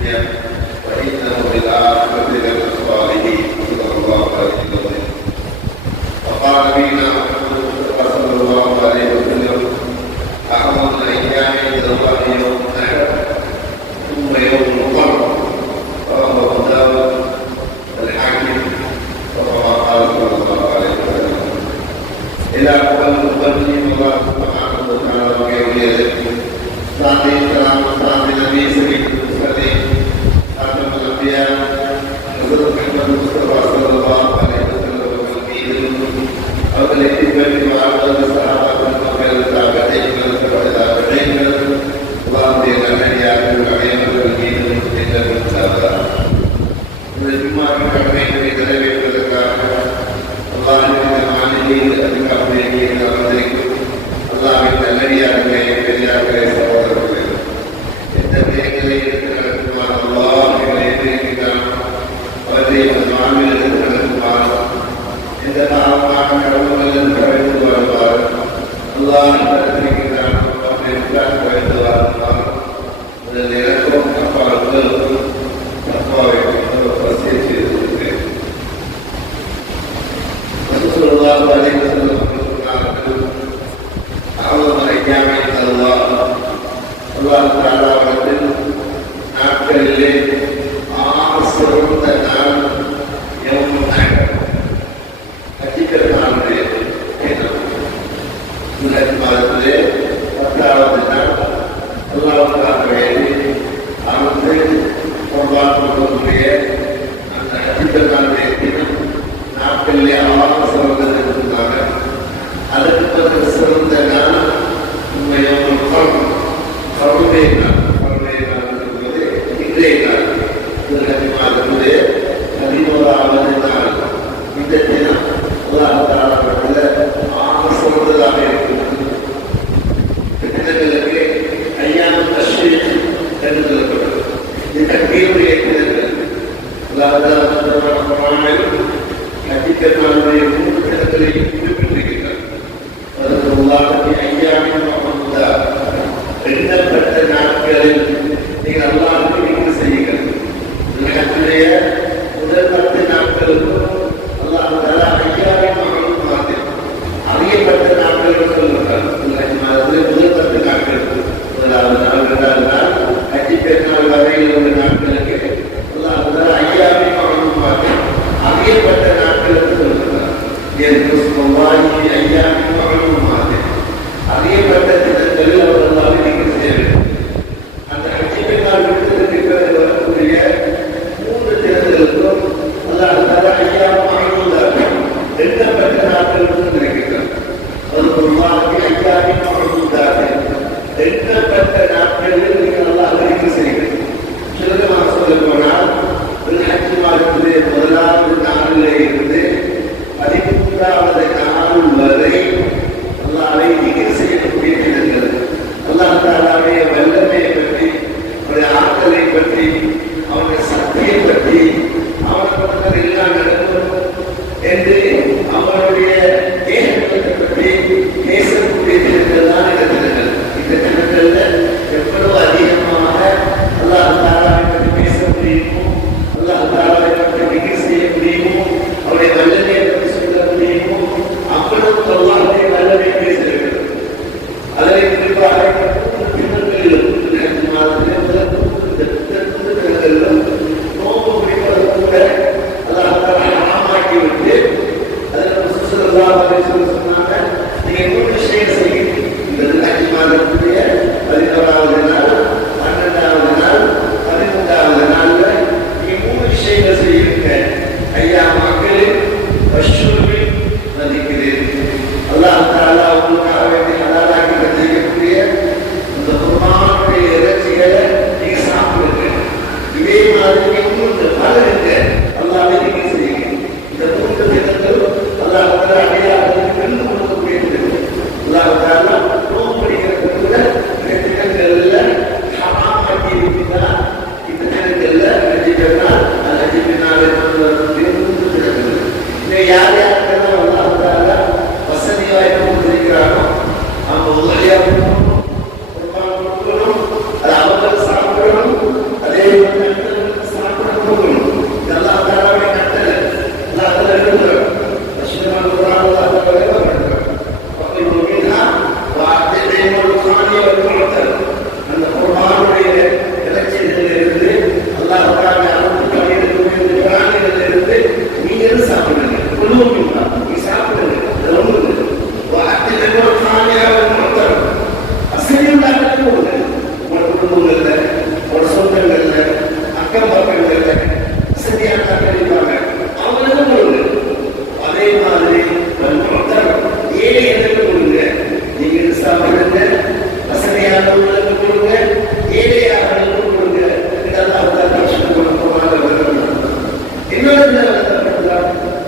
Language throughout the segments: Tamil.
وإنه بالآخرة لمن الصالحين صدق الله عليه وسلم. وقال نبينا محمد صلى الله عليه وسلم: أحمد الأيام إلى الله يوم النحر ثم يوم القرن. رواه أبو داود الحاكم وكما قال صلى الله عليه وسلم. إلى قبل مقدم الله سبحانه وتعالى وكيفيته صلى السلام على النبي سيد المرسلين خاتم الأنبياء حضرت محمد المصطفى صلى الله عليه وسلم والمؤمنين والاتباع وعلى الصحابة وخير التابعين وتبع التابعين اللهم اجعلنا يا رب العالمين والدين المستقيم المتابعة والجمعة الكريمة في تلبية الزكاة الله يجعلنا أبيك أبيك الله يجعلنا يا رب العالمين التبليغ الله إليك وأدري المعامل إذا تعرف كرم الكريم والبارك الله يبارك لك ويتوارك الذي لكم أفعل تقوى وفسير رسول الله عليه وسلم أعظم الأيام عند الله الله تعالى وسلم நாட்களிலே சிறந்த நாள் யௌம் நஹர் ஹஜ்ஜுக்கு நாளுடைய ஹஜ் மாதத்திலே 10வது நாள் அல்லாஹ்வுக்காக வேண்டி அமர்ந்து குர்பான் கொடுக்கக்கூடிய அந்த ஹஜ்ஜுக்கு நாளுடைய தினம் நாட்களிலே சிறந்தது இருந்தாங்க. அதற்கு பிறகு சிறந்த நாள் யௌமுல் கர்ம் கருணை நாள். மாதத்திலே 11வது நாள். இந்த தினம் சிறந்ததாக இருக்கிறது. தினங்களுக்கு ஐயாம் தஷ்ரீக் என்று சொல்லப்படுகிறது. இது தக்பீருடைய தினங்கள். ஹஜ்ஜுடைய 3 தினங்களையும் குறிப்பிட்டிருக்கிறார். எண்ணப்பட்ட நாட்களில் நீங்கள் அல்லாஹ்வுக்கு திக்ர் செய்யுங்கள். ஹஜ்ஜுடைய முதல் 10 நாட்களுக்கும் அல்லாஹ் தஆலா ஐயாவை மாத்தி அறியப்பட்ட நாட்கள் சொல்லுகிறார். ஹஜ் மாதத்திலே முதல் 10 நாட்களுக்கு முதலாவது நாள் 2வது நாள் ஹஜ் பெருநாள் வரையில் உள்ள நாட்களுக்கு அல்லாஹ் தஆலா ஐயாவை மாத்தி அறியப்பட்ட நாட்களுக்கு சொல்லுகிறார். யஸ்குருல்லாஹி ஐயாவை மாத்தி அறியப்பட்ட தினங்களில் அவர் அல்லாஹ்வை திக்ர் செய்ய வேண்டும். அந்த ஹஜ் பெருநாள் விடுதலுக்கு பிறகு வரக்கூடிய 3 தினங்களுக்கும் அல்லாஹ் தஆலா ஐயாம் மஹ்மூதாக எண்ணப்பட்ட நாட்களுக்கு இருக்கிறார். அல்லாஹ்வுக்கு ஐயாம் மஹ்மூதாக எண்ணப்பட்ட நாட்களில் நீங்கள் அல்லாஹ்வை திக்ர் செய்யுங்கள். சுருக்கமாக சொல்லப் போனால் ஹஜ் மாதத்திலே முதலாவது நாளிலே இருந்து 13வது நாள் வரை அல்லாஹ்வை திக்ர் செய்யக்கூடிய தினங்கள். அல்லாஹ் தஆலாவுடைய வல்லமையை பற்றி, அவருடைய ஆற்றலை பற்றி, அவருடைய சக்தியை பற்றி, அவனுக்கு எல்லாம் நடக்கும் என்று அவருடைய ஏகத்தை பற்றி பேசக்கூடிய தினங்கள் தான் இந்த தினங்கள். இந்த தினங்கள்ல எவ்வளவு அதிகமாக அல்லாஹ் தஆலாவை பற்றி பேச முடியுமோ, அல்லாஹ் தஆலாவை பற்றி திக்ர் செய்ய முடியுமோ, அவருடைய வல்லமையை பற்றி சொல்ல முடியுமோ அவ்வளவு அல்லாஹ்வுடைய வல்லமை பேச வேண்டும். அதில் குறிப்பாக தினங்களில் ஹஜ் மாதத்திலே முதல்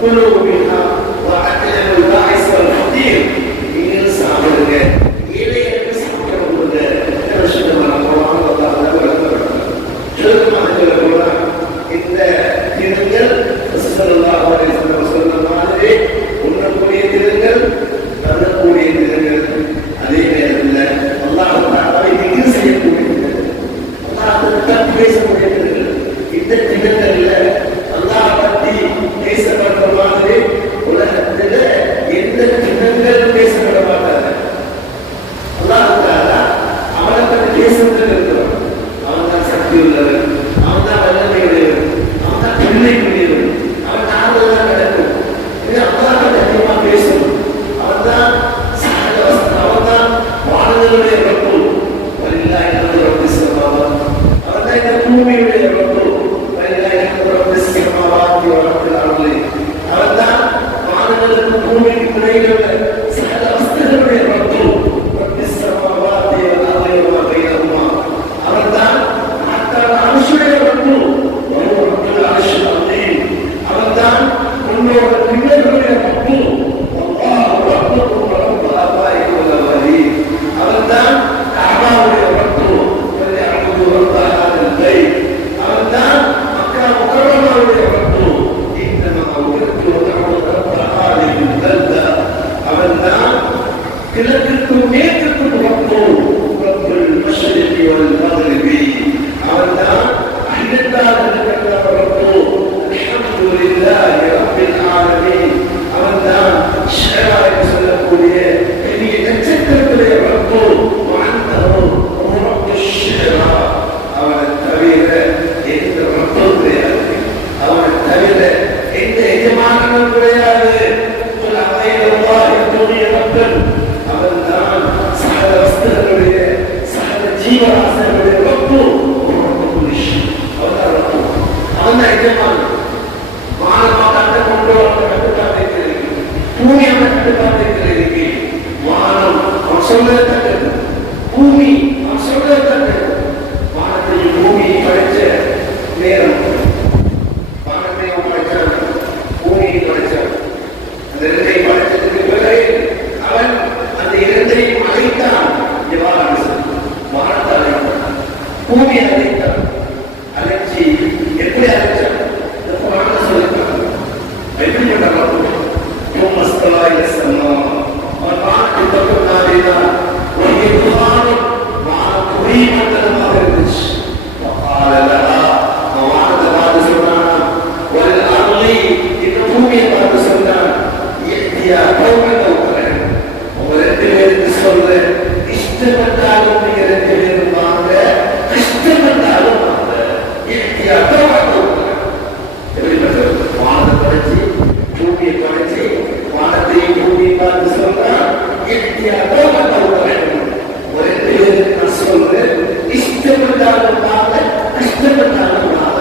كلوا منها وأطعموا البائس والفقير நீங்கள் சாப்பிடுங்க ஏழைகளுக்கு சாப்பிட கொடுங்க சுத்தமான குர்ஆன் அல்லாஹ் வழங்குகிறார். சுருக்கமாக சொல்லப்போனால் இந்த தினங்கள் ஸல்லல்லாஹு அலைஹி வஸல்லம் சொன்ன மாதிரி உண்ணக்கூடிய தினங்கள் தரக்கூடிய தினங்கள் அதே நேரத்தில் அல்லாஹ் தஆலாவை திக்ர் செய்யக்கூடிய அல்லாஹ் பேசக்கூடிய தினங்கள் இந்த தினங்கள்ல அல்லாஹ் பற்றி பேசப்படுற மாதிரி உலகத்தில் எந்த தினங்கள் பேசப்பட மாட்டாங்க. அல்லாஹ் தஆலா அவனை பற்றி பேசுவதில் இருக்கிறான். அவன் தான் சக்தி உள்ளவன், அவன் தான் வல்லமை உடையவன், அவன் தான் பிள்ளைக்குரியவன், அவன் நாளெல்லாம் நடக்கும். இது அல்லாஹ் அதிகமாக பேசணும். அவன் தான் அவன் தான் வானங்களுடைய ரப்பு, வலில்லாஹி ரப்பு ஸமாவாத். அவன் தான் இந்த பூமியுடைய ரப்பு, வலில்லாஹி ரப்பு ஸமாவாத் வ ரப்புல் அர்தி. அவன் தான் வானங்களுக்கு பூமிக்கு இடையிலுள்ள சகல வஸ்துகளுடைய ரப்பு, ரப்பு ஸமாவாத் வ அர்தி வ மா பைனஹுமா. அவன் தான் அத்தனை அர்ஷுடைய ரப்பு, ரப்புல் அர்ஷில் அஸீம். அவன் தான் உன்னோட பிள்ளைகளுடைய ரப்பு, அல்லாஹ் ரப்புக்கும் வ ரப்பு ஆபாயிக்கும் வல் அவலீன். அவன் தான் கஅபாவுடைய ரப்பு, வல்யஅபுது ரப்ப ஹாதல் பைத். அவன் தான் மக்கா முகர்ரமாவுடைய ரப்பு, இன்னமா உமிர்து அன் அஅபுத ரப்ப ஹாதிஹில் பல்தா. அவன் தான் கிழக்குக்கும் மேற்குக்கும் ரப்பு, ரப்புல் மஷ்ரிகி வல் மக்ரிபி. அவன் தான் அகிலத்தார்களுக்கு ரப்பு, அல்ஹம்துலில்லாஹி ரப்பில் ஆலமீன். அவன் தான் ஷராய் சொல்லக்கூடிய பெரிய நட்சத்திரத்துடைய ரப்பு, வஅன்னஹு ரப்புஷ் ஷரா. அவனை தவிர எந்த ரப்பும் கிடையாது, அவனை தவிர எந்த எஜமானனும் கிடையாது. அவன் தான் சகல வஸ்துகளுடைய சகல ஜீவராசிகளுடைய ரப்பு, அவன் தான் ரப்பு, அவன் தான் எஜமானன். வானம் கட்ட கொண்டு அவன் கட்டுப்பாட்டை தெரிவிக்கும், பூமி அவன் கட்டுப்பாட்டை தெரிவிக்கும். வானம் அவன் சொல்றதை தட்டது, பூமி அவன் சொல்றதை தட்டது. வானத்தையும் பூமியை படைச்ச நேரம், வானத்தையும் படைச்சான், பூமியை படைச்சான். அந்த இரண்டையும் படைச்சதுக்கு பிறகு அவன் அந்த இரண்டையும் அழைத்தான். வானத்தை அழைத்தான், பூமியை அழைத்தான். அழைச்சி எப்படி அழைச்சான்? சொல்லிட்டான் எப்படி பண்ண வானத்தை பக்கம் நாடினான். மண்டலமாக இருந்துச்சு. வானத்தை பார்த்து சொன்னான், இந்த பூமியை பார்த்து சொன்னான், உங்க ரெண்டு பேருக்கு சொல்ற, இஷ்டப்பட்டாலும் நீங்க ரெண்டு பேரும் வாங்க, கஷ்டப்பட்டாலும் வாங்க. வானத்தை படைச்சு பூமியை படைச்சு வானத்தையும் பூமியை பார்த்து சொல்றான், ஒரு ரெண்டு பேருக்கு நான் சொல்றேன், இஷ்டப்பட்டாலும் வாங்க, கஷ்டப்பட்டாலும் வாங்க.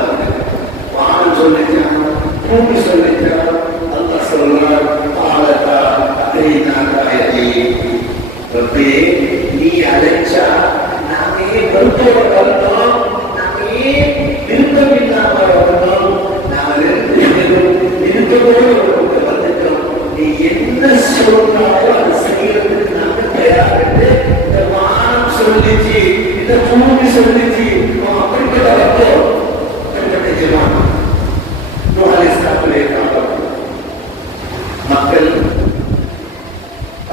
வானம் சொல்லிச்சான், பூமி சொல்லிச்சான். அல்லாஹ் சொல்றான், பாலத்தா அதைநாகாயி. ரப்பே, நீ அழைச்சா நாமே வருத்தோட வரணும், நாமே விருப்பம் இல்லாம வரணும். நாங்கள் விருப்பத்தோடு வந்துட்டோம். நீ என்ன சொல்றாயோ அதை செய்யறதுக்கு நாங்க தயாரிட்டு. இந்த வானம் சொல்லிச்சு, இந்த பூமி சொல்லிச்சு, அப்படிப்பட்ட வரத்தோம் அப்படிப்பட்ட ஜமான் மக்கள்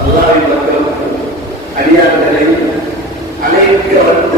அல்லாஹ்வின் பக்கம் அடியார்களை அழைக்க வந்த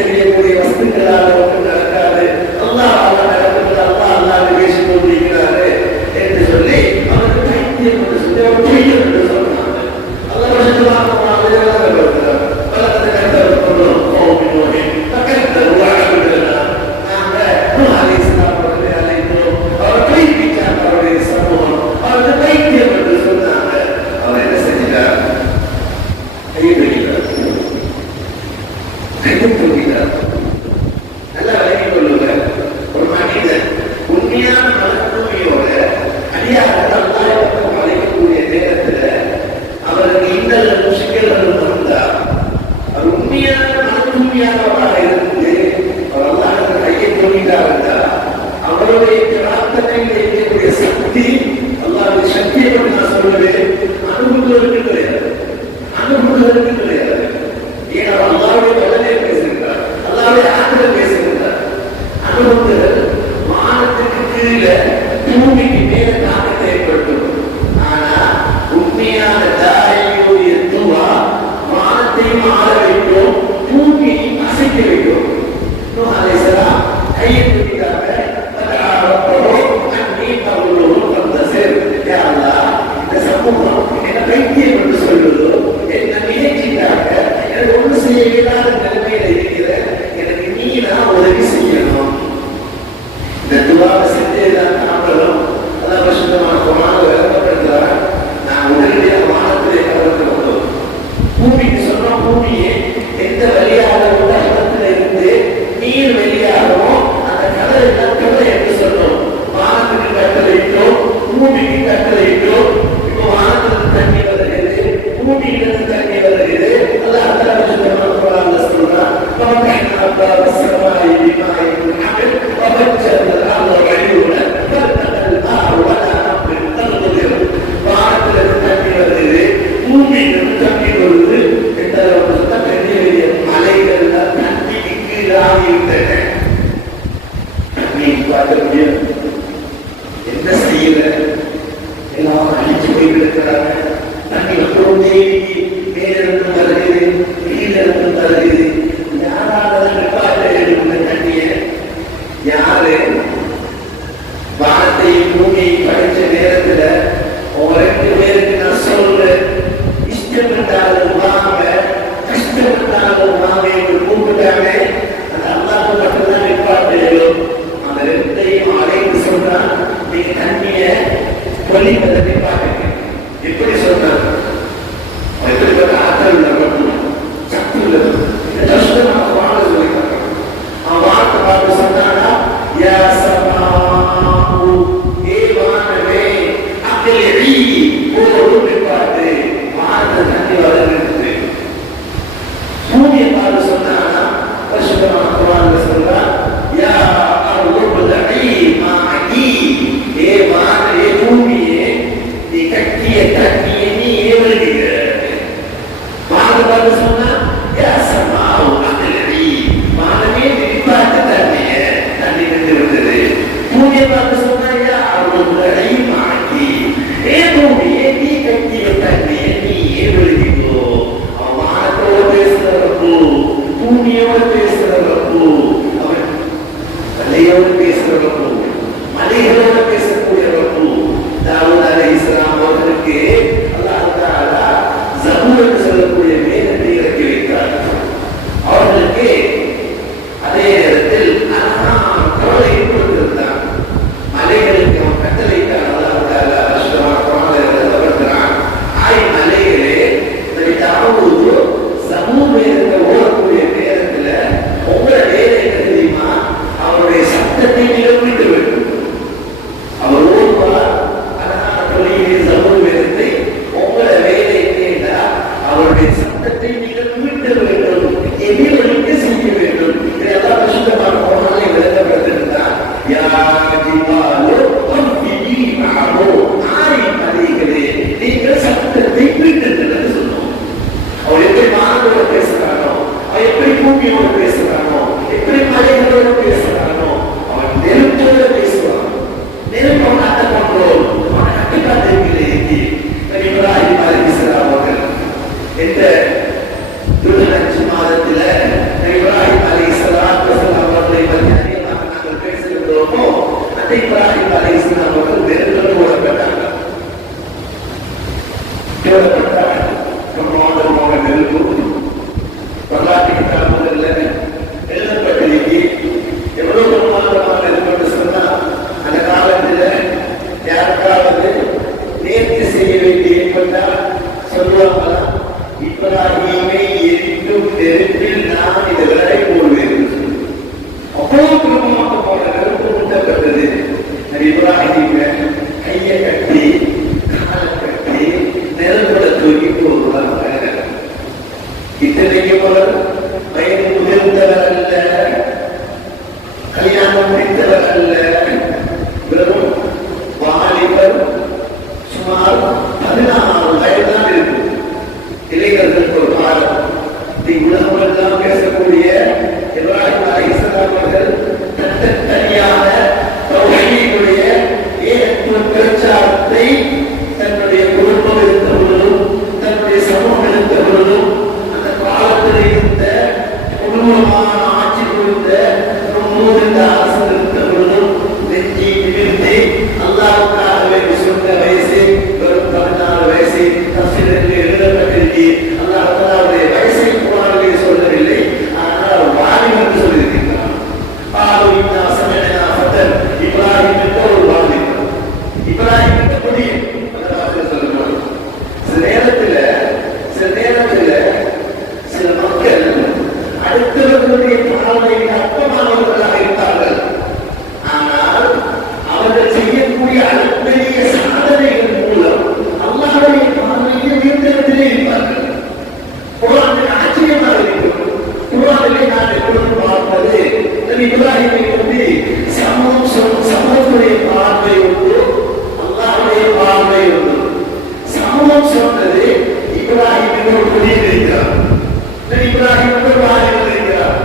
தெரியக்கூடிய வஸ்துக்களால் ஒன்றும் நடக்காது. அல்லாஹ் நடக்கிறது, அல்லாஹ் பேசிக் கொண்டிருக்கிறாரு என்று சொல்லி அவருக்கு பைத்தியம் என்று சொல்லி அவர் பொய்யம் என்று சொன்னாங்க. அல்லாஹ் அல்ல, வெறும் வாலிபர், சுமார் 16 வயதுதான் இருக்கு. இளைஞர்களுக்கு ஒரு பாடம். உலகமெல்லாம் பேசக்கூடிய இப்ராஹிம் அலைஹிஸ்ஸலாம் அவர்கள் தனியாக தௌஹீதுடைய ஏகத்துவ பிரச்சாரத்தை தன்னுடைய குடும்பம் இருந்த பொழுதும் தன்னுடைய சமூகம் இருந்த பொழுதும் அந்த காலத்தில் இருந்த குடும்பமான ஆட்சி கொடுத்த இருந்த அரசு இருந்த பொழுதும் நெஞ்சி நிமிர்ந்து அல்லாஹ்வுக்காகவே சொன்ன வயசு வெறும் 14 வயசு. தஃசீரில் எழுதப்பட்டிருக்கு. அல்லாஹ் தஆலாவுடைய வயசை குர்ஆனிலே சொல்லவில்லை, ஆனால் வாலிபர் என்று சொல்லியிருக்கிறார். قالوا إنا سمعنا فتى இப்ராஹிம் என்ற ஒரு வாலிபர். இப்ராஹிம் என்ற புதிய சொல்லுவாங்க. சில நேரத்தில் சில மக்கள் அடுத்தவர்களுடைய பார்வையில் அற்பமானவர்களாக இருந்தார்கள். ஆனால் அவர்கள் செய்யக்கூடிய அளப்பெரிய சாதனைகள் மூலம் அல்லாஹ்வுடைய பார்வையில் உயர்ந்தவர்களே இருப்பார்கள். குர்ஆனில் ஆச்சரியமாக இருக்கிறது. குர்ஆனிலே நான் எப்பொழுது பார்ப்பது நபி இப்ராஹிமை பற்றி சமூகத்துடைய பார்வை உண்டு, அல்லாஹ்வுடைய பார்வை உண்டு. சமூகம் சொன்னது இப்ராஹிம் ஒரு புதிய இருக்கிறார், இப்ராஹிம் ஒரு வாலிபர் இருக்கிறார்.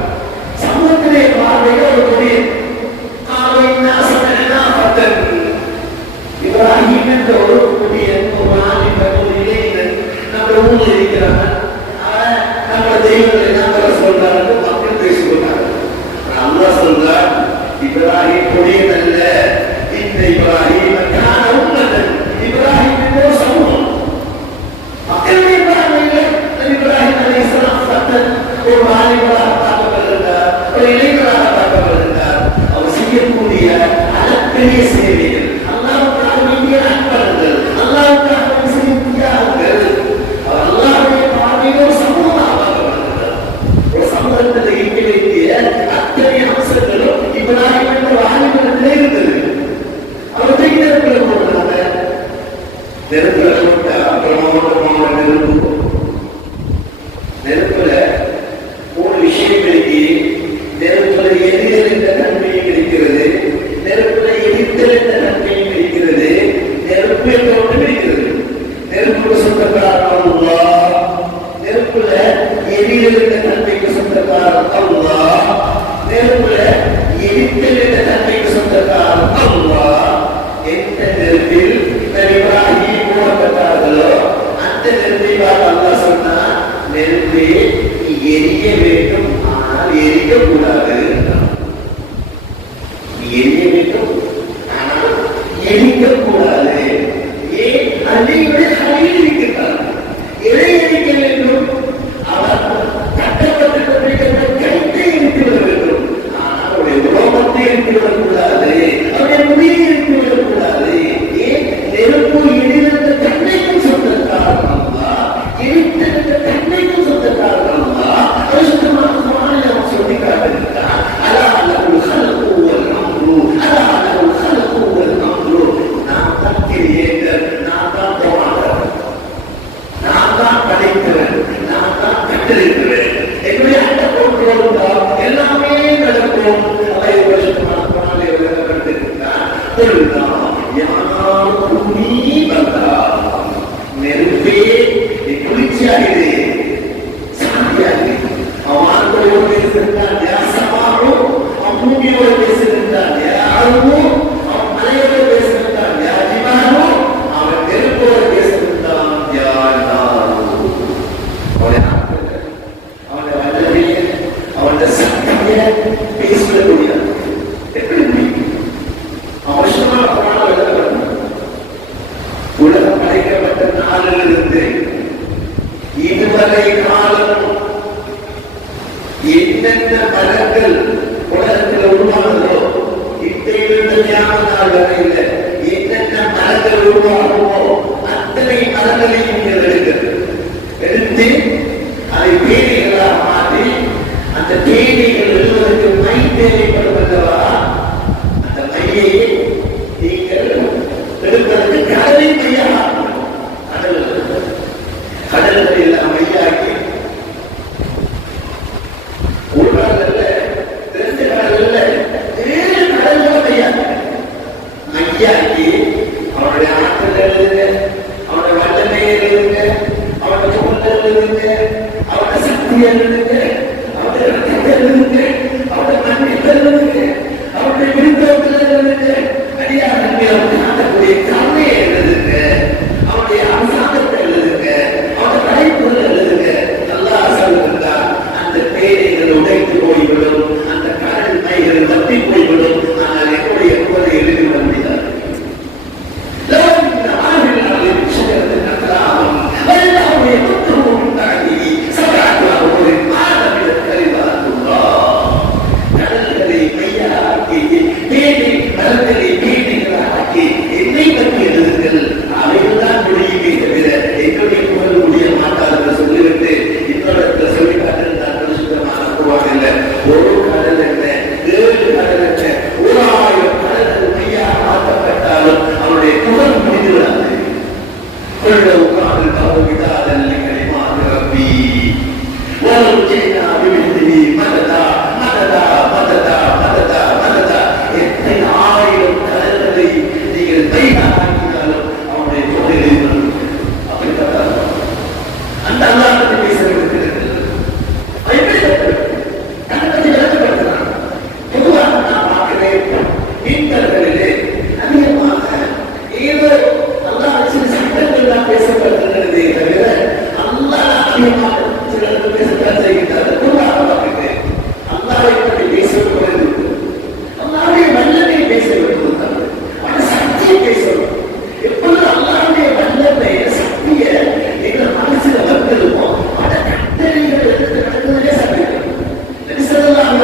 சமூகத்திலே பார்வையில் ஒரு புதிய இப்ராஹிம் என்ற ஒரு புதிய ஒரு வாலிபர், ஒரு இளைஞன் நம்ம ஊரில் இருக்கிறார். நம்ம தெய்வங்களை நம்ம சொல்றாரு, மக்கள் பேசுகிறார். அல்லாஹ் சொல்றார், இப்ராஹிம் புதியதல்ல, இந்த இப்ராஹிம் இப்ராஹிம் என்ற ஒரு சமூகம். மக்களுடைய பார்வையில் இப்ராஹிம் அலைஹிஸ்ஸலாம் ஒரு வாலிபராக பார்க்கப்படுகிறார், ஒரு இளைஞராக பார்க்கப்படுகிறார். அவர் செய்யக்கூடிய அளப்பெரிய சேவைகள், அல்லாஹ்வுக்காக வேண்டிய அர்ப்பணங்கள், அல்லாஹ்வுக்காக செய்யும் தியாகங்கள், அவர் அல்லாஹ்வுடைய பார்வையில் ஒரு சமூகமாக பார்க்கப்படுகிறார். ஒரு சமூகத்தில் இருக்க வேண்டிய அத்தனை அம்சங்களும் இப்ராஹிம் என்ற வாலிபரிடத்திலே இருந்தது. அவர் நெருப்பில் போடுறாங்க, நெருப்பில் போட்ட அப்புறமா நெருப்புல 3 விஷயங்களுக்கு நெருப்புல எரிதல் என்ற தன்மையும் இருக்கிறது, நெருப்புல எரித்தல் என்ற தன்மையும் இருக்கிறது, நெருப்பு என்ற ஒன்றும் இருக்கிறது. நெருப்புக்கு சொந்தக்காரன் அல்லாஹ், நெருப்புல எரிதல் என்ற தன்மைக்கு சொந்தக்காரன் அல்லாஹ், நெருப்புல எரித்தல் என்ற தன்மைக்கு சொந்தக்காரன் அல்லாஹ். எந்த நெருப்பில் இப்ராஹிம் போடப்பட்டார்களோ அந்த நெருப்பை அல்லாஹ் சொன்னார், நெருப்பே எரிய வேண்டும், ஆனால் எரிக்க கூடாது. எரிய வேண்டும், ஆனால் எரிக்க கூடாது. ஏன்? அன்னையுடைய கையில் இருக்கிறார். எதை எரிக்க வேண்டும்? அவர் கட்டப்பட்ட கைத்தை எரித்துவிட வேண்டும், ஆனால் அவருடைய உலகத்தை எரித்துவிடக் கூடாது, அவருடைய முடியை எரித்துவிடக் கூடாது. ஏன்? நெருப்பு எரிந்த தன்மைக்கும் சொந்தக்காரன் அல்லாஹ், எரித்த தன்மைக்கும் சொந்தக்காரன் அல்லாஹ். பரிசுத்தமான குர்ஆனில் அவர் சொல்லிக்காட்டியிருக்கிறார், அலா லஹுல் ஹல்கு வல் அம்ரு, அலா லஹுல் ஹல்கு வல் அம்ரு. நான் தான் கிரியேட்டர், நான் தான் படைத்தவன், நான் தான் படைத்தவன், நான் தான் கட்டளையிடுவேன். என்னுடைய அந்த பொருட்களோடு எல்லாமே நடக்கும். அதை பரிசுத்தமான குர்ஆனில் விளக்கப்பட்டிருக்கிறார். நெருப்பே குளிர்ச்சியாகிறது, சாந்தியாகிறது. அவனோடு பேசுகின்றான், யாசமானோ அவன் பூமியோடு பேசுகின்றான், யாருமோ அவன் மலையோடு பேசுகின்றான், யாஜிமானோ அவன் நெருப்போடு பேசுகின்றான், யானாரோ அவனுடைய வல்லமையை அவனுடைய சக்தியை பேச முடியாது. எப்படி அவசரமான உலகம் படைக்கப்பட்ட நாளிலிருந்து இதுவரை காலம் என்னென்ன மரங்கள் உலகத்தில் உருவானதோ இன்றையிலிருந்து தியானம் நாள் வரையில் என்னென்ன மரங்கள் உருவாகுமோ அத்தனை மரங்களையும் நீங்கள் எடுத்து அதை பேணிகளாக மாற்றி அந்த பேணிகள் எழுதுவதற்கு மை தேவைப்படும் அல்லவா, அந்த மையை நீங்கள் எடுப்பதற்கு கடலை மையாக கடல்களில் மையாக்கி ஒரு கடல்ல 2 கடல்ல 7 கடல்கள் மையாக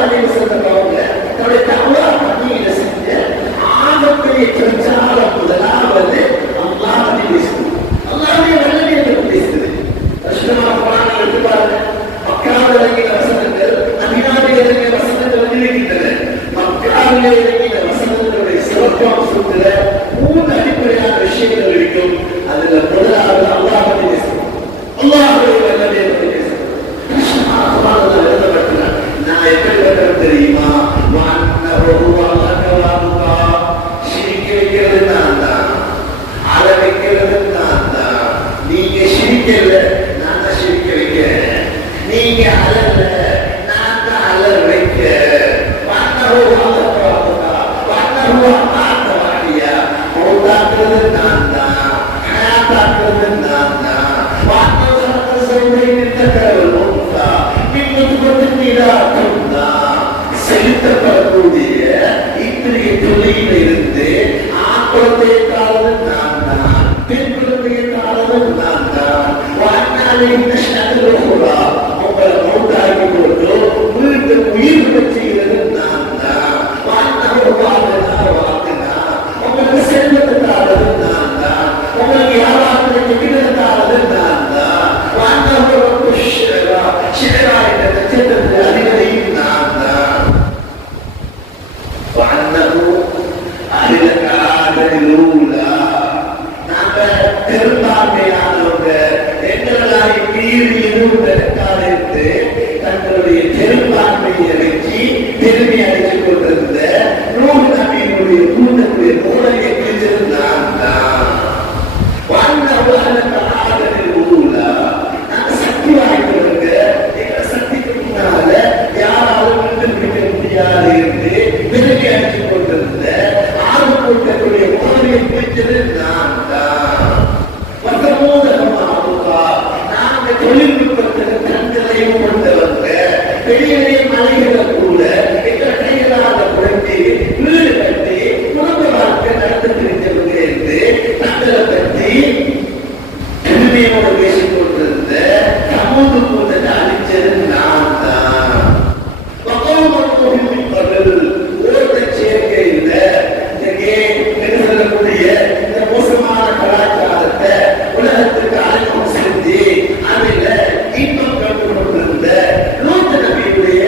அலைஹி வஸல்லம் அவங்க தன்னுடைய தக்வா பணியில செஞ்ச ஆகப்பெரிய பிரச்சாரம் முதலாவது அல்லாஹ்வை பேசுவது. அல்லாஹ்வை நல்லதை பேசுவது. ரசூலுல்லாஹ் குர்ஆனை எடுத்து பாருங்க. மக்காவில் இறங்கிய வசனங்கள், மதீனாவில் இறங்கிய வசனங்கள் இருக்கின்றன. மக்காவில் இறங்கிய வசனங்களுடைய சிறப்பம்சத்துல 3 அடிப்படையான விஷயங்கள் இருக்கும். அதுல முதலாவது அல்லாஹ்வை பேசுவது. அல்லாஹ்வை நல்லதை பேசுவது. குர்ஆன்ல எழுதப்பட்டிருக்கிறது. நான் எப்படி தெரியுமா? சிரிக்கிறது நான் தான், அழ வைக்கிறது நான் தான். நீங்க சிரிக்கல, நான் தான் சிரிக்க வைக்கிறேன். நீங்க அழல, நான் தான் அழ வைக்க. மௌத்தாக்குறது நான் தான், ஹயாத்தாக்குறது நான் தான். செலுத்தப்படக்கூடிய இத்தகைய தொழில இருந்து ஆக்குழந்தைய காலம் நான் தான், பெண் குழந்தைய காலம் நான் தான். வாழ்நாளை இந்த சதுரா உங்களை மௌத்தாக்கி கொண்டு மீண்டும் உயிர் பற்றிகிறது நான் தான். வாழ்நாள் வாழ்னா உங்களுக்கு செல்வதற்கானது நான் தான், உங்களுக்கு யாராவது கெட்டிடத்தானது நான் தான். வாழ்நாள் சிறா என்ற நட்சத்திரத்தில் அதிபதியும் நான் தான். பெரும்பான்மையானவங்க எங்களால் மீறி எதுவும் பெருக்காது தங்களுடைய பெரும்பான்மையை வச்சு பெருமை அடித்துக் கொண்டிருந்த நூறு நபியினுடைய கூட்டக்கூடிய மூலையை பிரிச்சிருந்தான் தான். நாங்க சக்தி வாய்ந்தவங்க, எங்களை சக்திக்கு முன்னால யாராலும் நின்று பிடிக்க முடியாது என்று பெருமை அடித்துக் கொண்டிருந்த ஆறு கூட்டக்கூடிய மூலையை பிரிச்சது நான் தான். நாங்க தொழில்நுட்பத்தில் கண்களையும் கொண்டவங்க, பெரிய பெரிய மலைகளை கூட எங்களை கைகளாக குழந்தை வீடு கட்டி குடும்ப வாழ்க்கை நடந்து பிரித்தவங்க என்று தங்களை பற்றி பெருமையோடு பேசிக் கொண்டிருந்த சமூக கூட்டத்தை அழிச்சது நான் தான். ஓட்ட சேர்க்கையில் சொல்லக்கூடிய இந்த மோசமான கலாச்சாரத்தை உலகத்திற்கு அறிமுகம் செஞ்சு அதில் இன்பம் கண்டு கொண்டிருந்த லூத் நபியுடைய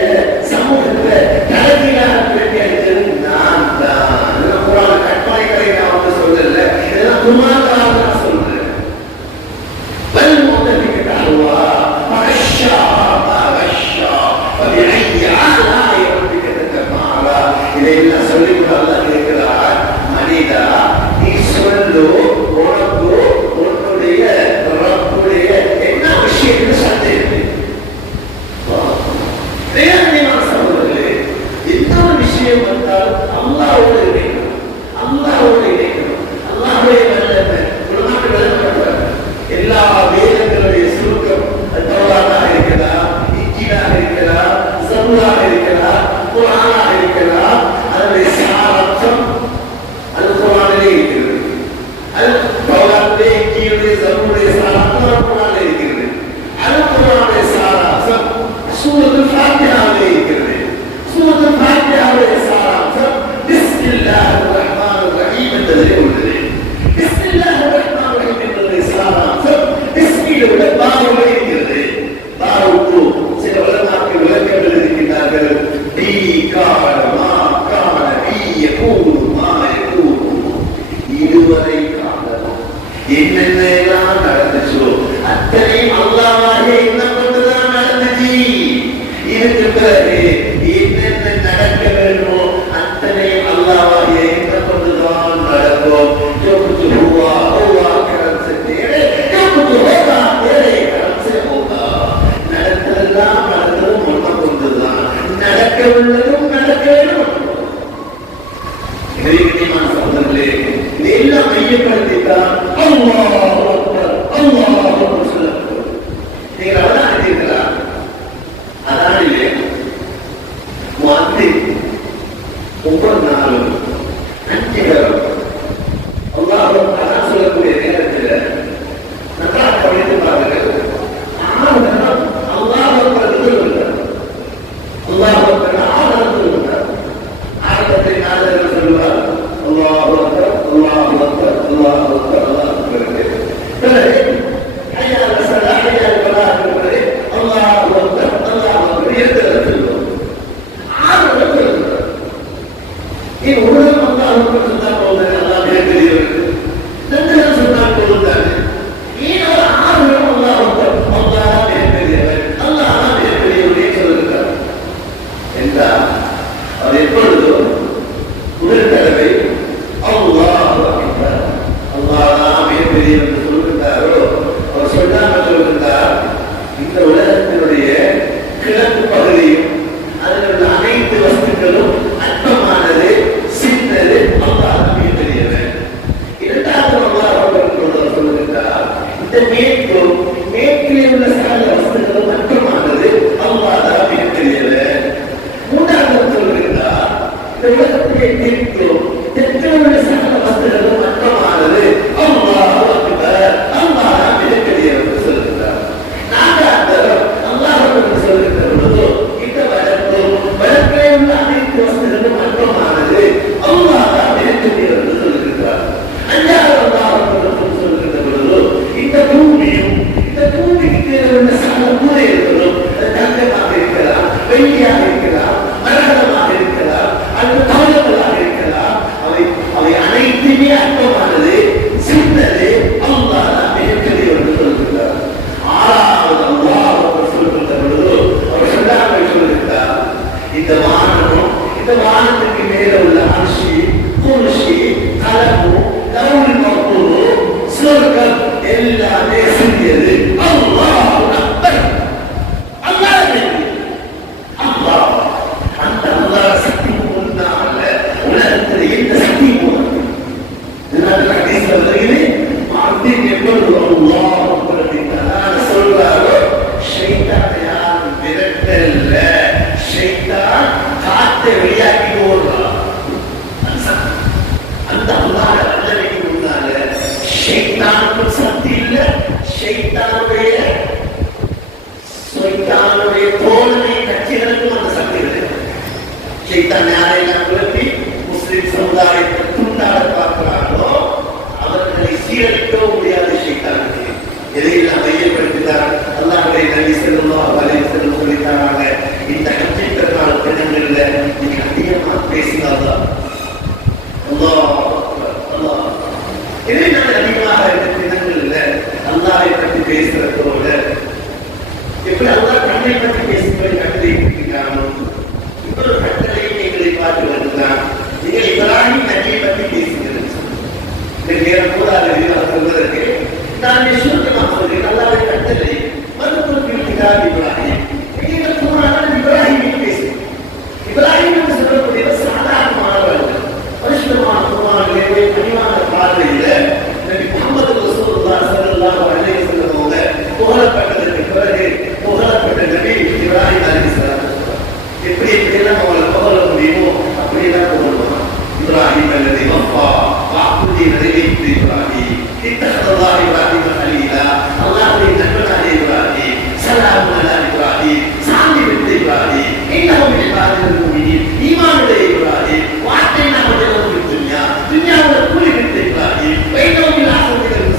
சமூகத்தை தலைமையாக பேட்டி அடித்தது நான் தான். இதெல்லாம் கற்பனைகளை நான் வந்து சொல்லல, இதெல்லாம் துமாக்காக நான் சொல்றேன். இதையெல்லாம் சொல்லி கேட்கிறார். மனிதா, நீ சொல்லு, உனக்கு உன்னுடைய ரப்புடைய என்ன விஷயத்துல சந்தேகம்? சகோதரர்களே, எந்த ஒரு விஷயம் வந்தால் அல்லாஹ்வோடு இணைக்கணும், அல்லாஹ்வோடு இணைக்கணும். அல்லாஹ்வுடைய வல்லமை உலகத்தை விளங்கப்படுறாங்க. எல்லா வேதங்களுடைய சுருக்கம் தௌராத்தாக இருக்கலாம், இன்ஜீலாக இருக்கலாம், ஸபூராக இருக்கலாம், குர்ஆனாக இருக்கலாம். அதனுடைய சாராம்சம் அது குர்ஆனிலே இருக்கிறது. அது தௌராத்திலே, இன்ஜீலுடைய, ஸபூருடைய சாராம்சம் குர்ஆனிலே இருக்கிறது. அது குர்ஆனுடைய சாராம்சம் சூரத்துல் ஃபாத்திஹாவிலே இருக்கிறது. சூரத்துல் ஃபாத்திஹாவுடைய சாராம்சம் பிஸ்மில்லாஹிர் ரஹ்மானிர் ரஹீம் என்பதிலே உள்ளது. பிஸ்மில்லாஹிர் ரஹ்மானிர் ரஹீம் என்பதிலே சாராம்சம் பிஸ்மிலுடைய பாவுலே இருக்கிறது. பாவுக்கு சில உலமாக்கள் விளக்கங்கள் இருக்கின்றார்கள். பி காரணமா காரண பி கூறுமா இதுவரை காரணம் என்னென்னலாம் நடந்துச்சோ அத்தனையும் அல்லாஹ்வாக என்ன கொண்டுதான் நடந்துச்சு. இதுக்கு பிறகு என்னென்ன நடக்க வேண்டுமோ அத்தனையும் அல்லாஹ்வாக என்ன கொண்டுதான் நடக்கும். நடத்ததெல்லாம் நடந்ததும் ஒன்றை கொண்டுதான், நடக்க உள்ளதும் நடக்க வேண்டும். சகோதரர்களே, இதெல்லாம் மையப்படுத்தித்தான் அல்லாஹ் அக்பர் அல்லாஹ் அக்பர் சொல்லப்படும். நீங்கள் அதான் அறிந்தீர்களா? அதான் இல்லை ஒவ்வொரு நாளும் 5 தடவை அல்லாஹ் அதான் சொல்லக்கூடிய நேரத்தில் நல்லா கவனித்து பாருங்கள். 6 தடவை அல்லாஹ் அக்பர் அல்லாஹ் அக்பர் 6 ஏன் ஒரு நாள் வந்து அவங்க சொன்னா போகுது நல்லா பெரியவருக்கு 2 நாள் சொன்னா போகுது ஏன் ஒரு 6 நாள் அல்லா பெரியவர் அல்லா பெரியவரே சொல்லுகிறார் என்றால் அவர் எப்பொழுதும் முதல் தடவை அல்லாஹ் பெரியவர் என்று சொல்லுகின்றாரோ அவர் சொல்லாமல் சொல்லுகின்றார் இந்த உலகத்தினுடைய கிழக்கு பகுதியும் அதில் உள்ள அனைத்து வஸ்துக்களும் அற்பமானது சின்னது அல்லாஹ் பெரியவர். இரண்டாவது அல்லாஹ் சொல்லுகின்றார் இந்த மேற்கிலே உள்ள சகல வஸ்துக்களும் அற்பமானது அல்லாஹ் பெரியவர். மூன்றாவது சொல்லுகின்றார் இந்த உலகத்திலே தெற்கில் உள்ள சகல வஸ்துக்களும் அற்பமானது அல்லாஹ் பெரியவர் சொல்லுகின்றார். நான்காவது அல்லாஹ் சொல்லுகின்ற பொழுது இந்த வழக்கிலே உள்ள அனைத்து வஸ்துக்களும் அற்பமானது அல்லாஹ் பெரியவர் என்று சொல்லுகின்றார். அஞ்சாவது அல்லாஹ் சொல்லுகின்ற பொழுது இந்த பூமிக்கு உள்ள சகல மூலைகளும் தங்கமாக இருக்கலாம், வெள்ளியாக இருக்கலாம், மரகதமாக இருக்கலாம், அல்லது தாவரங்களாக இருக்கலாம், அவை அனைத்துமே அற்பமானது சின்னது அல்லாஹ் பெரியவர் என்று சொல்லுகின்றார். ஆறாவது அல்லாஹ் சொல்லுகின்ற பொழுது அவர் சொல்லாமல் சொல்லுகின்றார் இந்த வானத்துக்கு மேல உள்ள அரிசி குருசி கலப்பு லவுல் மக்பூர் சொர்க்கம் எல்லாமே சிறியது அல்லாஹ் அக்பர். அல்லாஹ் அந்த அல்லாஹ் சக்தி முன்னால உலகத்தில் எந்த சக்தி போகிறது எப்பொழுது அல்லாஹ் சொல்றாரோ ஷைத்தானை யாரும் விரட்டல்ல, ஷைத்தான் காத்தை வெளியாக்கி ஓடுறான். அந்த அல்லாஹ் வல்லமைக்கு முன்னால ஷைத்தானுக்கும் சக்தி இல்ல, ஷைத்தானுடைய தோழமை கட்சிகளுக்கும் அந்த சக்தி கிடையாது. ஷைத்தான் யாரையெல்லாம் குழப்பி முஸ்லிம் சமுதாயத்தை துண்டாட பார்க்கிறார்களோ அவர்களை சீரழிக்கவும் முடியாத ஷைத்தானுக்கு எதையெல்லாம் மையப்படுத்தினார் அல்லாஹ்வுடைய நபி ஸல்லல்லாஹு அலைஹி வஸல்லம் சொல்லிட்டாங்க. இந்த ஹஜ்ஜை பெருநாள் தினங்கள்ல நீங்க அதிகமா பேசினாதான் அல்லாஹ் இதை நான் அதிகமாக இந்த தினங்கள்ல அல்லாஹை பற்றி பேசுறதோட எப்படி அல்லாஹ் தன்னை பற்றி பேசுவதை கட்டளை இருக்கிறானோ இன்னொரு கட்டளையை எங்களை பார்த்து வருகிறான். நீங்கள் இப்ராஹிம் நபியை பற்றி பேசுகிறேன் நேரம் கூடாது சொல்வதற்கு நான் சுருக்கமாக சொல்கிறேன். அல்லாஹ்வுடைய கட்டளை மறுபுறத்தில் இப்ராஹிம் நீங்கள் கூறாமல் இப்ராஹிம் பேசுகிறேன். இப்ராஹிம் என்று சொல்லக்கூடிய சாதாரணமானவர்கள் பரிசுத்தமான குர்ஆனிலே கனிவான பார்வையில நபி முஹம்மது ரசூலுல்லாஹி ஸல்லல்லாஹு அலைஹி வஸல்லம் அவங்க புகழப்பட்டதற்கு பிறகு புகழப்பட்ட நபி இப்ராஹிம் அலைஹிஸ்ஸலாம். எப்படி எல்லாம் அவங்களை புகழ முடியுமோ அப்படியெல்லாம் புகழ்வாங்க. இப்ராஹிம் அல்லது வஃபா வாக்குறுதி நிறைவேற்றி இப்ராஹிம் இத்தகல்லாஹ் இப்ராஹிம் கலீலா அல்லாஹ்வுடைய நண்பனான இப்ராஹிம் ஸலாம் அலா இப்ராஹிம் சாந்தி பெற்ற இப்ராஹிம் இன்னஹு மின் இபாதில் முஃமினீன் ஈமானுடைய இப்ராஹிம் வாத்தைனா வஜலஹு துன்யாவுல கூலி பெற்ற இப்ராஹிம் வைனோமில் ஆசிரியர்கள்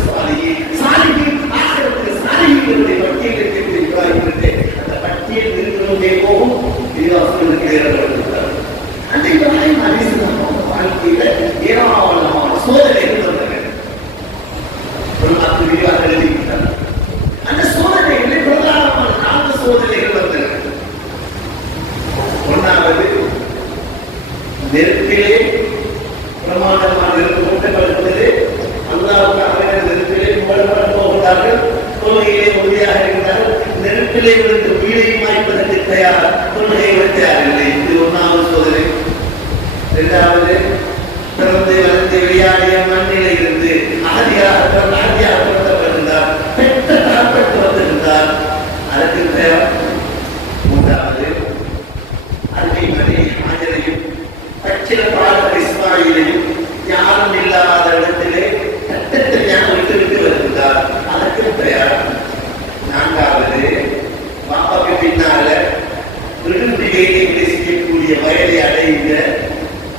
சாலிஹீன் ஆசிரியர்கள் சாலிஹீன்களுடைய பட்டியலில் பெற்ற இப்ராஹிம் பெற்ற அந்த பட்டியல் நிறுவனமே போகும் விவாசங்களுக்கு ஏற்படுகிறார். அந்த இப்ராஹிம் அலைஹிஸ்ஸலாம் வாழ்க்கையில ஏராளமான சோதனைகள் வந்தன. ஒரு 10 விரிவாக எழுதிவிட்டார். அந்த சோதனைகளில் பிரதானமான 4 சோதனைகள் வந்தன. ஒன்றாவது நெருப்பிலே பிரமாண்டமான நெருப்பு மூட்டப்படுகிறது. அல்லாஹ்வுக்காக நெருப்பிலே மூடப்பட போகிறார்கள். கொள்கையிலே உறுதியாக இருக்கிறார்கள். நெருப்பிலே விழுந்து உயிரையும் வாய்ப்பதற்கு தயார், கொள்கையை தயாரில்லை. இது 1வது சோதனை. 2வது பிறந்து வளர்ந்து விளையாடிய மண்ணிலே இருந்து அகதியாக பிறந்தப்படுகின்றார், பெற்ற தரப்பட்டு வந்திருந்தார். அதற்கு தயார். 3வது அன்னை மணி ஆஜரையும் பச்சில பாலர் இஸ்மாயிலையும் யாரும் இல்லாத இடத்திலே கட்டத்தில் ஞானம் விட்டு வருகின்றார். அதற்கு தயார். 4வது பாப்பாவுக்கு பின்னால விடுமுறை பேசக்கூடிய வயதை அடைந்த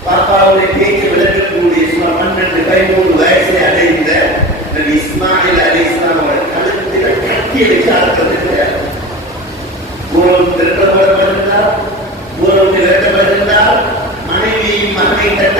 பாப்பாவுடைய பேச்சு விளக்கக்கூடிய சுமார் 12-13 வயசை அடைந்த நபி இஸ்மாயில் அலைஹிஸ்ஸலாம் அவர்கள் கழுத்தில் கட்டி எடுத்து அறுக்கிறதுக்கு ஊரம் திரட்டப்படுகின்றார். ஊரம் திரட்டப்படுகின்றார். மனைவியையும் மகனை தட்ட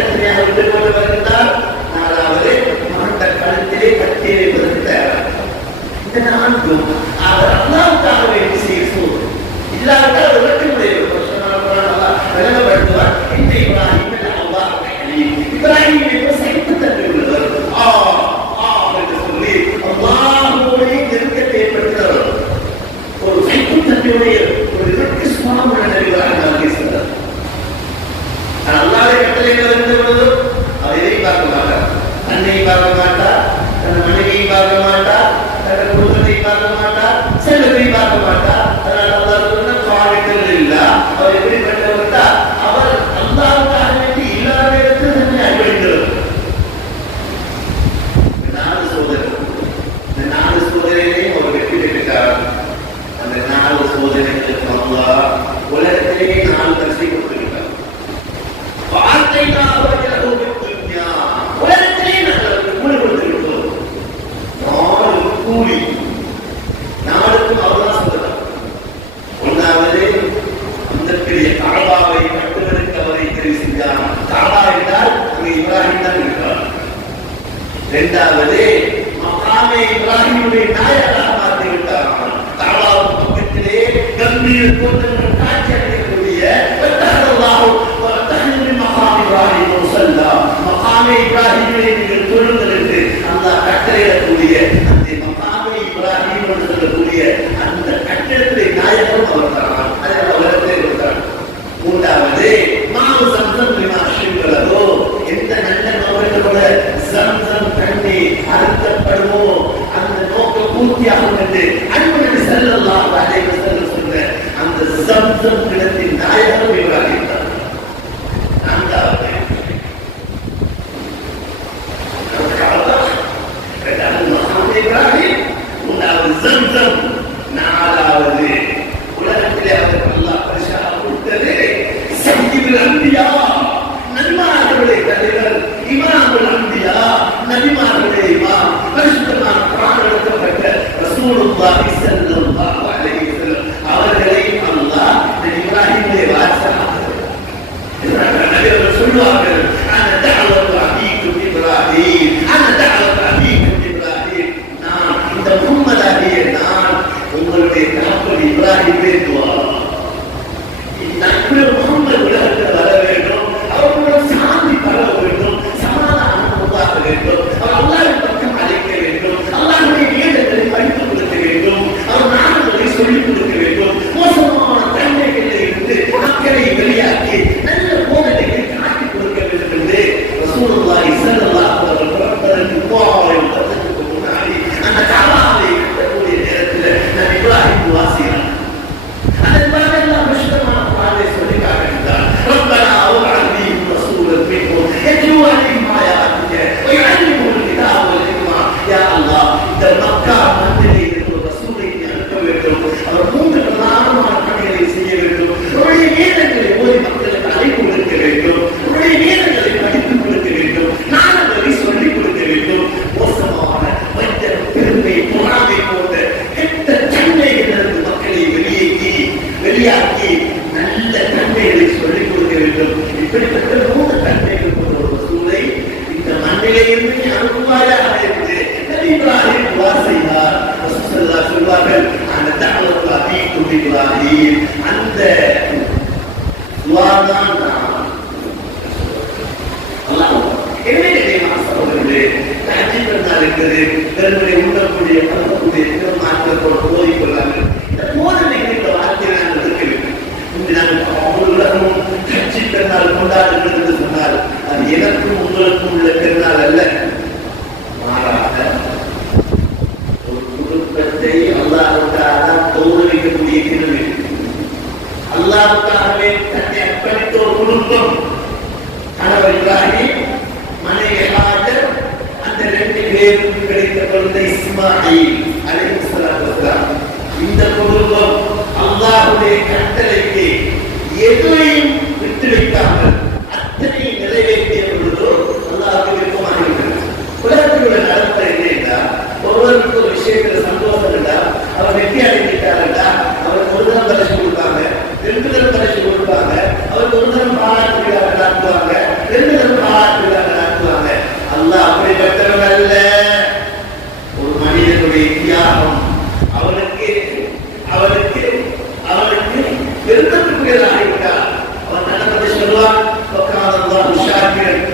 இரண்டாவது மகாமே இப்ராஹிமுடைய நாயகராக மாற்றி விட்டார்கள். தாவாவுக்கு பக்கத்திலே கம்பீர கூட்டங்கள் காட்சி அளிக்கக்கூடிய மகாமே இப்ராஹிமை நீங்கள் தொழுங்கள் என்று அல்லாஹ் கட்டளையிடக்கூடிய அந்த மகாமே இப்ராஹிம் என்று சொல்லக்கூடிய அந்த கட்டிடத்திலே நாயகம் அவர் தான். அதை அவரத்தை கொடுத்தார். மூன்றாவது மாவு சம்சம் விமாஷங்களோ எந்த நல்ல நோக்கத்தோட சம்சம் தண்ணி அறுக்கப்படுமோ அந்த நோக்கம் பூர்த்தியாகும் என்று அன்பு ஸல்லல்லாஹு அலைஹி வஸல்லம் சொன்ன அந்த சம்சம் கிணத்தின் நாயகம் இப்ராஹிம் தான். நான்காவது இப்ராஹிம், மூன்றாவது சம்சம், நாலாவது உலகத்திலே அவர் அல்லாஹ் பரிசாக கொடுத்தது சய்யிதுல் அன்பியா, நபிமார்களுடைய தலைவர், இமாமுல் அன்பியா, நபிமார்களுடைய இமாம், பரிசுத்தமான குர்ஆன் எழுதப்பட்ட ரசூலுல்லாஹி ஸல்லல்லாஹு அலைஹி வஸல்லம் அவர்களை அல்லாஹ் இப்ராஹிமுடைய வாரிசாக நபிகள் சொல்வார்கள், அன தஅவத்து அபீக்கும் இப்ராஹிம், அன தஅவத்து அபீக்கும் இப்ராஹிம், நான் இந்த முஹம்மதாகிய நான் உங்களுடைய தகப்பன் இப்ராஹிமே துஆ. நபி முஹம்மது உலகத்தில் வர வேண்டும், அவர்களுடைய சாந்தி பரவ வேண்டும், சமாதானம் உண்டாக வேண்டும், அவர் அல்லாஹ்வின் பக்கம் அழைக்க வேண்டும், அல்லாஹ்வுடைய வேதங்களை படித்துக் கொடுக்க வேண்டும், அவர் நாமங்களை சொல்லிக் கொடுக்க வேண்டும், மோசமான தன்மைகளில் இருந்து மக்களை வெளியாக்கி நல்ல போதனைகளை காட்டிக் கொடுக்க வேண்டும் என்று ரசூலுல்லாஹி ஸல்லல்லாஹு அலைஹி வஸல்லம் புறப்பதற்கு 3000 வருஷத்துக்கு முன்னாடி அந்த கஅபாவை கட்டக்கூடிய நேரத்தில் நபி இப்ராஹிம் துஆ செய்தார். அதன் பிறகெல்லாம் விஷயமான குர்ஆனை சொல்லி காட்டுகிறார். ரப்பனா வஅத் பிஹிம் ரசூலன் மின்ஹும் யத்லூ அலைஹிம் ஆயாத்திக வயுஅல்லிமுஹுல் கிதாப வல் ஹிக்மா. யா அல்லாஹ், இந்த மக்கா மண்ணிலே இருந்து ரசூலை அனுப்ப வேண்டும், அவர் 3 பிரதானமான பணிகளை செய்ய வேண்டும். அவருடைய வேதங்களை ஓதி மக்களுக்கு அழைப்பு கொடுக்க வேண்டும், அவருடைய வேதங்களை படித்துக் கொடுக்க வேண்டும், நாணங்களை சொல்லிக் கொடுக்க வேண்டும். மோசமான வஞ்சகம், பெருமை, பொறாமை போன்ற கெட்ட தன்மைகளிலிருந்து மக்களை வெளியாக்கி நல்ல தன்மைகளை சொல்லிக் கொடுக்க வேண்டும். இப்படிப்பட்ட 3 தன்மைகள் கொண்ட ஒரு சூழலை இந்த மண்ணிலே இருந்து அனுப்புவாயாக என்று நபி இப்ராஹிம் துஆ செய்தார். ரசூலுல்லாஹ் சொல்வார்கள், அந்த தஅவத்து அபீக்கும் இப்ராஹிம், அந்த துஆ தான் அல்லாஹ் சகோதரர்களே, தஹஜ்ஜுத் பெருநாள் இருக்கிறது, பெருமறை உண்ணக்கூடிய பழக்கக்கூடிய மாற்றத்தோடு போதிக் கொள்ளாமல் இந்த போதனைகள் இந்த வார்த்தையை நாங்கள் இருக்க வேண்டும். இன்று நாங்கள் உலகமும் தஹஜ்ஜுத் பெருநாள் கொண்டாடுகிறது என்று சொன்னால் அது எனக்கும் உங்களுக்கும் உள்ள பெருநாள் அல்ல. மாறாக ஒரு குடும்பத்தை அல்லாஹ்வுக்காக கௌரவிக்கக்கூடிய தினம், அல்லாஹ்வுக்காகவே தன்னை அர்ப்பணித்த ஒரு குடும்பம். கணவர் இப்ராஹிம், மனைவி ஹாஜர், அந்த 2 பேருக்கும் கிடைத்த குழந்தை இஸ்மாயில் அலைஹிஸ்ஸலாத்து வஸ்ஸலாம். இந்த குடும்பம் அல்லாஹ்வுடைய கட்டளைக்கு எதையும் விட்டு வைக்காமல் அத்தனை நிறைவேற்றிய பொழுதோ அல்லாஹ்வுக்கு விருப்பமாக இருக்கிறது. உலகத்தில் உள்ள நடைமுறை இல்லையா, ஒருவருக்கு ஒரு விஷயத்துல சந்தோஷம் இல்லா, அவர் வெற்றி அடைஞ்சிட்டாருன்னா அவருக்கு ஒரு தரம் பரிசு கொடுப்பாங்க, 2 தரம் பரிசு கொடுப்பாங்க, அவருக்கு ஒரு தரம் பாராட்டு விழா நடத்துவாங்க, 2 தரம் பாராட்டு விழா நடத்துவாங்க. அல்லாஹ் அப்படிப்பட்டவன் அல்ல. ஒரு மனிதனுடைய தியாகம் அவனுக்கு விருப்பத்துக்குரியதாக இருக்கிறார். அவன் நடப்பதை சொல்லுவான்,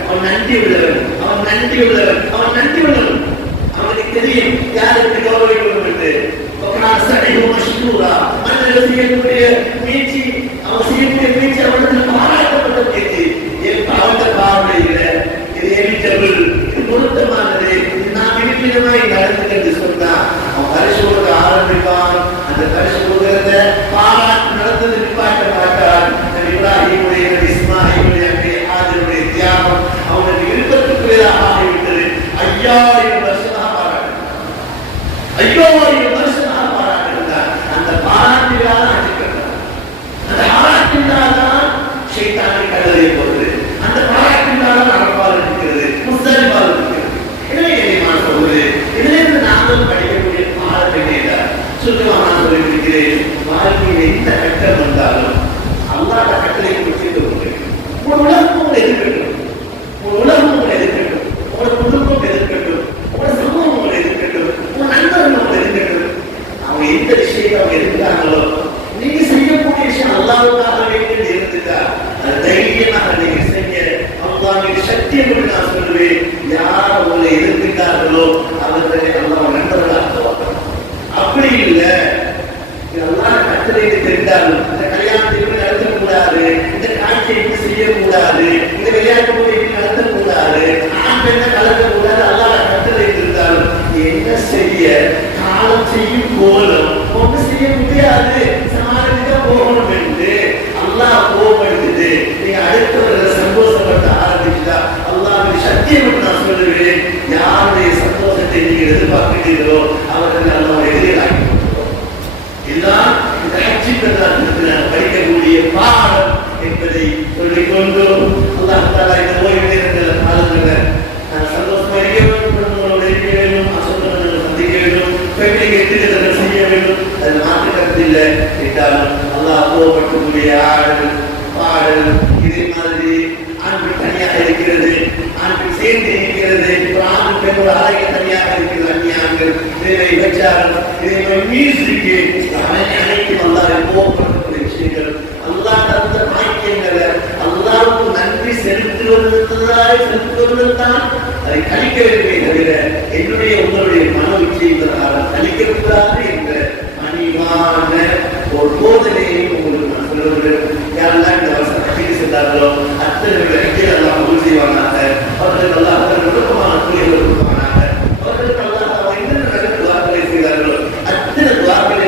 அவன் நன்றி உள்ளவன், அவன் நன்றி உள்ளவன், அவன் நன்றி உள்ளவன். அவனுக்கு தெரியும் யாருக்கு கௌரவிக்கணும் என்று. மனிதர்கள் செய்யக்கூடிய முயற்சி, அவன் செய்யக்கூடிய முயற்சி அவனுக்கு பாராட்டப்பட்ட முயற்சி. என் பாவத்தை பாவனையில இது எலிஜபிள், இது பொருத்தமானது, நான் விரும்பினமாய் நடந்து என்று சொன்னா அவன் பரிசு கொடுக்க ஆரம்பிப்பான். அந்த பரிசு கொடுக்கிறத பாராட்டு நடந்தது நிப்பாட்ட மாட்டான். இப்ராஹிமுடைய, இஸ்மாயிலுடைய, ஹாஜருடைய தியாகம் அவனுக்கு விருப்பத்துக்குரியதாக ஆகிவிட்டது. 5000 வருஷமாக பாராட்டு, 5000 வருஷமாக பாராட்டுகிறார். அந்த பாராட்டினால் அந்த பாராட்டினால் தைரியமாக நீங்க செய்ய அல்லாஹ்வின் சக்தியை கொண்டு நான் சொல்லுவேன். யார் உங்களை எதிர்க்கிறார்களோ அவர்களை அல்லாஹ் நண்பர்களாக்குவாங்க. அப்படி இல்லை, இதெல்லாம் கட்டளைக்கு தெரிந்தாலும் இந்த கல்யாணத்தை நடத்தக்கூடாது, இந்த காட்சியை செய்யக்கூடாது, இந்த விளையாட்டு போட்டியை நடத்தக்கூடாது, ஆண் பெண்ணை கலக்கக்கூடாது, அல்லாஹ் கட்டளை இருந்தாலும் என்ன செய்ய? காலம் செய்யும் கோலம் ஒன்று செய்ய முடியாது, சமாளிக்க போகணும் என்று அல்லாஹ் கோபப்படுத்துது. நீங்க அடுத்தவர்களை சந்தோஷப்பட்ட ஆரம்பிச்சுட்டா அல்லாஹ்வின் சக்தியை மட்டும் நான் சொல்லுவேன். யாருடைய சந்தோஷத்தை நீங்க எதிர்பார்க்கிறீர்களோ அவர்கள் அல்லாஹ் எதிராகி இதுதான் இந்த ஹஜ்ஜி பெருநாளுக்கு நான் படிக்கக்கூடிய பாடம் என்பதை சொல்லிக்கொண்டு அல்லாஹ் தஆலா இந்த ஓய்வு நேரங்கள காலங்கள நான் சந்தோஷமா இருக்க வேண்டும், குடும்பங்களோடு இருக்க வேண்டும், அசுத்தங்களை சந்திக்க வேண்டும், பெண்களுக்கு எதிர்களை செய்ய வேண்டும். அது மாற்று கருத்தில்லை என்றாலும் அல்லாஹ் கோபப்படக்கூடிய ஆடல் பாடல் இதே மாதிரி ஆண்கள் தனியாக இருக்கிறது, ஆண்கள் சேர்ந்து இருக்கிறது, ஆண் பெண்ணோட அழகை தனியாக இருக்கிறது, அந்நியான்கள் இதே விபச்சாரம் இதே மியூசிக்கு அனைத்தும் அல்லாஹ் கோபப்படக்கூடிய விஷயங்கள். அல்லாஹ் தந்த பாக்கியங்களை அல்லாஹ்வுக்கு நன்றி செலுத்துவதற்குதான் அதை கழிக்க வேண்டுமே தவிர என்னுடைய உங்களுடைய மன விஷயங்களால் கழிக்கக்கூடாது என்ற மணிவான ஒரு போதனையை உங்களுக்கு நான் சொல்லுகிறேன். யாரெல்லாம் இந்த வருஷம் கட்சிக்கு சென்றார்களோ அத்தனை கட்சியில் எல்லாம் உறுதி செய்வாங்க. அவர்களுக்கு எல்லாம் அத்தனை விருப்பமான கூலிகள் கொடுப்பாங்க. அவர்களுக்கு எல்லாம் என்னென்ன துவாக்களை செய்தார்களோ அத்தனை துவாக்களை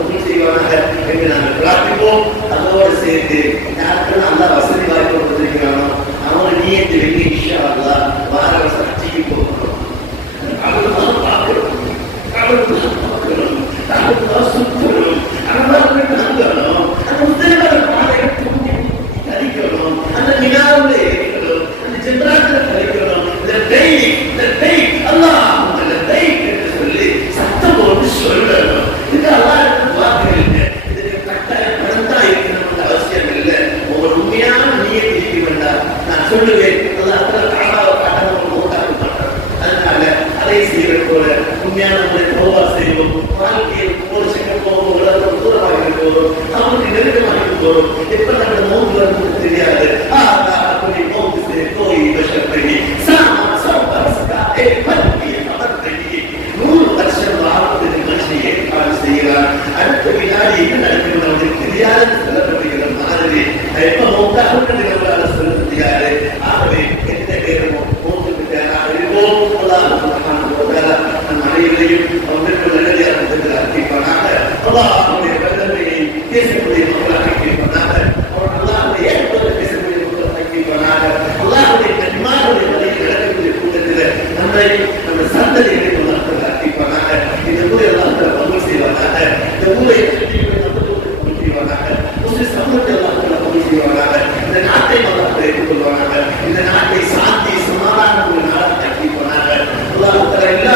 உறுதி செய்வாங்க என்று நாங்கள் பிரார்த்திப்போம். அதோடு சேர்த்து யாருக்கெல்லாம் நல்லா வசதி வாய்ப்பு கொடுத்திருக்கிறானோ அவங்க நீயத்தை வெளியே இன்ஷா அல்லாஹ் வார வருஷம் கட்சிக்கு போகணும். அவர்களுக்கு பார்க்கணும், அவர்களுக்கு பார்க்கணும், அவர்களுக்கு சுத்தணும், அவர்களுக்கு நம்பணும், அந்த உத்தரவாத பாதையை கழிக்கணும், அந்த நிலாவில் இருக்கணும், அந்த ஜென்ராத்தில் கழிக்கணும். இந்த டெய்ட் அல்லாஹ் அந்த டெய்ட் என்று சொல்லி சத்தம் போட்டு சொல்லணும். இது அல்லாஹ் வாக்குறீங்க. இதுக்கு கட்டாயம் பணத்தான் இருக்கணும்னு அவசியம் இல்லை. உங்கள் உண்மையான நீயத்தை இருக்க வேண்டாம். நான் சொல்லுவேன் அல்லாஹ் காணாவை காட்டாமல் ஓட்டாக்க மாட்டார். அதனால அதை செய்வது போல உண்மையான தௌபா செய்வோம். வாழ்க்கையில் ஒரு செகண்ட் போகும், உலகம் தூரமாக இருக்கிறோம், அவனுக்கு நெருக்கமாக இருக்கிறோம். எப்ப நம்ம மௌத்து வரும்போது தெரியாது. அப்படி மௌத்து கோய் பஷப்படி சாமா சௌபரஸ்கா ஏ பல்கி அமர்த்தகி 100 வருஷம் வாழ்வதற்கு மனுஷன் ஏற்பாடு செய்கிறார். அடுத்த வினாடி என்ன நடக்கும் நமக்கு தெரியாது சொல்லப்படுகிற மாதிரி எப்ப மௌத்தாக நம்மளால சொல்ல முடியாது. ஆகவே எந்த நேரமும் மௌத்துக்கு தயாராக இருப்போம். அல்லாஹ் சுப்ஹானஹு வ தஆலா நம் அனைவரையும் அவருக்கு நல்லதாக அர்ப்பணிப்பானாக. அல்லாஹ்வுடைய வல்லமையை பேசக்கூடிய மக்களாக இருப்பானாக. அல்லாஹ்வுடைய ஏற்பதை பேசக்கூடிய மக்களாக இருப்பானாக. அல்லாஹ்வுடைய நன்மாருடைய வழியில் நடக்கக்கூடிய கூட்டத்தில் நம்மை நம்ம சந்ததிகளை மக்களாக இருப்பானாக. இந்த ஊரை அல்லாஹ் பங்கு செய்வானாக. இந்த ஊரை செய்வானாக. முஸ்லிம் சமூகத்தை அல்லாஹ் பங்கு செய்வானாக. இந்த நாட்டை அல்லாஹ் ஏற்றுக்கொள்வானாக. இந்த நாட்டை சாந்தி சமாதானம் நாடாக ஆக்கிப்பானாக. அல்லாஹ் எல்லா